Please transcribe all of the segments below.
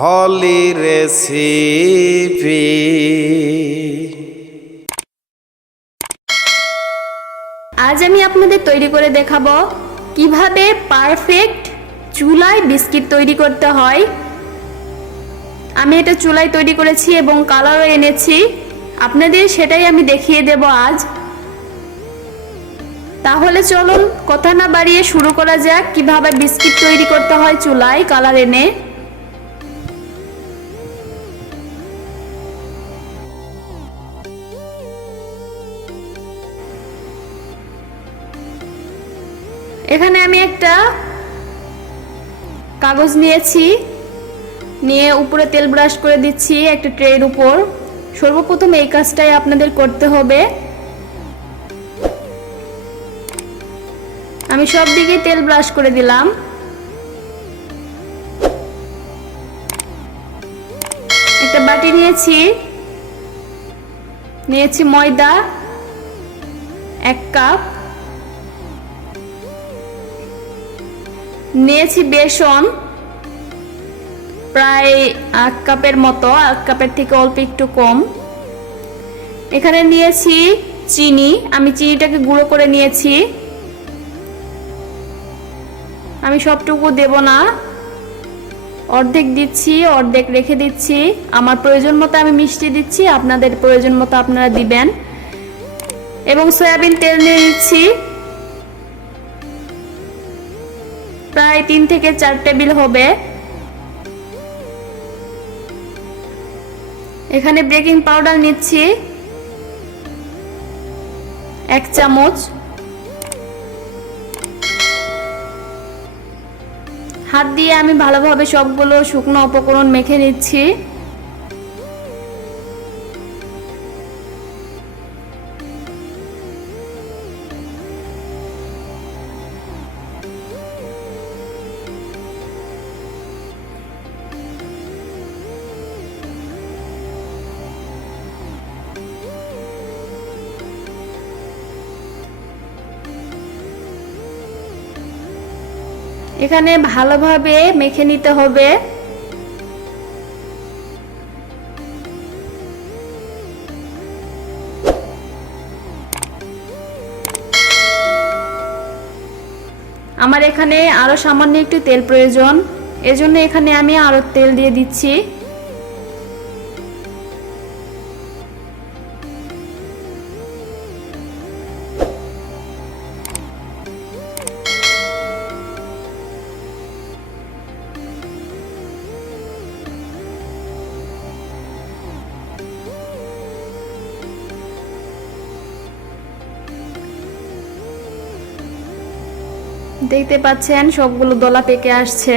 হলি recipe. আজ আমি আপনাদের তৈরি করে দেখাবো কিভাবে পারফেক্ট চুলায় বিস্কিট তৈরি করতে হয়। আমি এটা চুলায় তৈরি করেছি এবং কালারও এনেছি, আপনাদের সেটাই আমি দেখিয়ে দেব আজ। তাহলে চলুন কথা না বাড়িয়ে শুরু করা যাক কিভাবে বিস্কিট তৈরি করতে হয় চুলায় কালার এনে। এখানে আমি একটা কাগজ নিয়েছি, নিয়ে উপরে তেল ব্রাশ করে দিচ্ছি একটা ট্রের উপর। সর্বপ্রথম এই কাজটাই আপনাদের করতে হবে। আমি সব দিকে তেল ব্রাশ করে দিলাম। একটা বাটি নিয়েছি ময়দা 1 কাপ, নিয়েছি বেসন প্রায় 1 কাপের মতো, 1 কাপের থেকে অল্প একটু কম। এখানে নিয়েছি চিনি, আমি চিনিটাকে গুঁড়ো করে নিয়েছি। আমি সবটুকু দেব না, অর্ধেক দিচ্ছি, অর্ধেক রেখে দিচ্ছি। আমার প্রয়োজন মতো আমি মিষ্টি দিচ্ছি, আপনাদের প্রয়োজন মতো আপনারা দিবেন। এবং সয়াবিন তেল নিয়ে নিচ্ছি প্রায় 3 থেকে 4 টেবিল হবে। এখানে বেকিং পাউডার নিচ্ছি 1 চামচ। হাত দিয়ে আমি ভালোভাবে সবগুলো শুকনো উপকরণ মেখে নিচ্ছি। এখানে ভালোভাবে মেখে নিতে হবে। আমার এখানে আরো সামান্য একটু তেল প্রয়োজন, এজন্য এখানে আমি আরো তেল দিয়ে দিচ্ছি। দেখতে পাচ্ছেন সবগুলো দলা পেকে আসছে।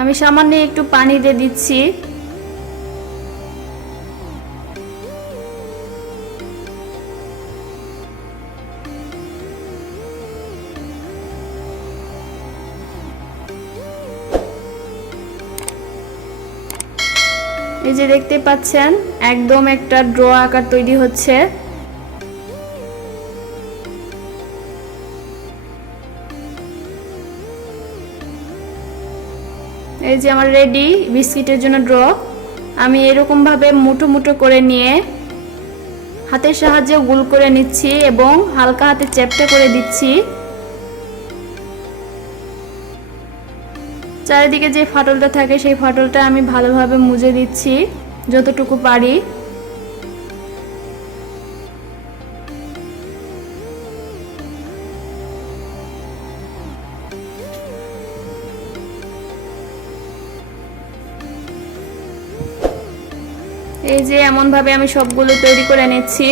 আমি সামান্য একটু পানি দিয়ে দিচ্ছি। এই যে দেখতে পাচ্ছেন একদম একটা ড্র আকার তৈরি হচ্ছে। এই যে আমার রেডি বিস্কিটের জন্য ড্র। আমি এরকম ভাবে মুঠো মুঠো করে নিয়ে হাতের সাহায্যে গোল করে নিচ্ছি এবং হালকা হাতে চ্যাপটা করে দিচ্ছি। চারিদিকে যে ফাটলটা থাকে সেই ফাটলটা আমি ভালোভাবে মুছে দিচ্ছি যতটুকু পারি। এই যে এমন ভাবে আমি সবগুলো তৈরি করে নিচ্ছি।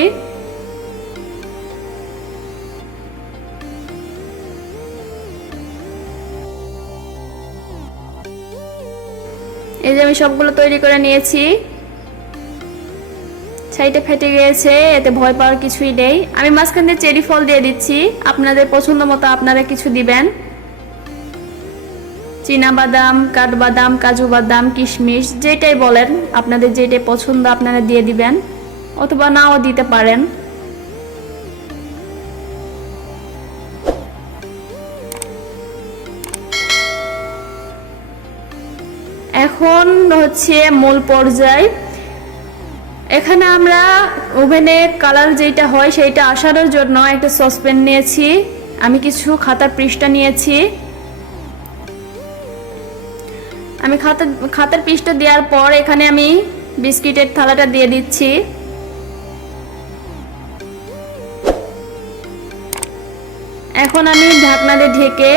এই যে আমি সবগুলো তৈরি করে নিয়েছি। সাইডে ফেটে গিয়েছে, এতে ভয় পাওয়ার কিছুই নেই। আমি মাঝখান দিয়ে চেরি ফল দিয়ে দিচ্ছি, আপনাদের পছন্দ মতো আপনারা কিছু দিবেন। চীনা বাদাম, কাঠবাদাম, কাজু বাদাম, কিশমিশ যেটাই বলেন, আপনাদের যেটাই পছন্দ আপনারা দিয়ে দিবেন, অথবা নাও দিতে পারেন। এখন হচ্ছে মূল পর্যায়। এখানে আমরা ওভেনে কালার যেটা হয় সেইটা আসানোর জন্য একটা সসপ্যান নিয়েছি, আমি কিছু খাতার পৃষ্ঠা নিয়েছি। আমি খাতার পৃষ্ঠা দেওয়ার পর এখানে আমি বিস্কিটের থালাটা দিয়ে দিচ্ছি। এখন আমি ঢাকনা দিয়ে ঢেকে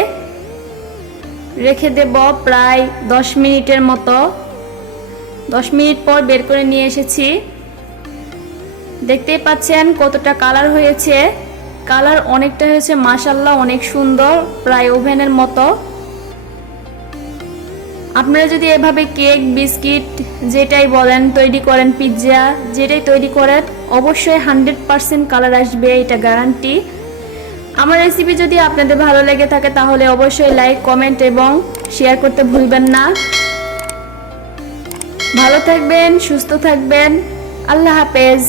রেখে দেব প্রায় 10 মিনিটের মতো। 10 মিনিট পর বের করে নিয়ে এসেছি। দেখতেই পাচ্ছেন কতটা কালার হয়েছে, কালার অনেকটা হয়েছে, মাশাআল্লাহ অনেক সুন্দর, প্রায় ওভেনের মতো। আপনারা যদি এভাবে কেক, বিস্কিট যেটাই বলেন তৈরি করেন, পিৎজা যেটাই তৈরি করেন, অবশ্যই 100% কালার আসবে, এটা গ্যারান্টি। আমার রেসিপি যদি আপনাদের ভালো লেগে থাকে তাহলে অবশ্যই লাইক, কমেন্ট এবং শেয়ার করতে ভুলবেন না। ভালো থাকবেন, সুস্থ থাকবেন, আল্লাহ হাফেজ।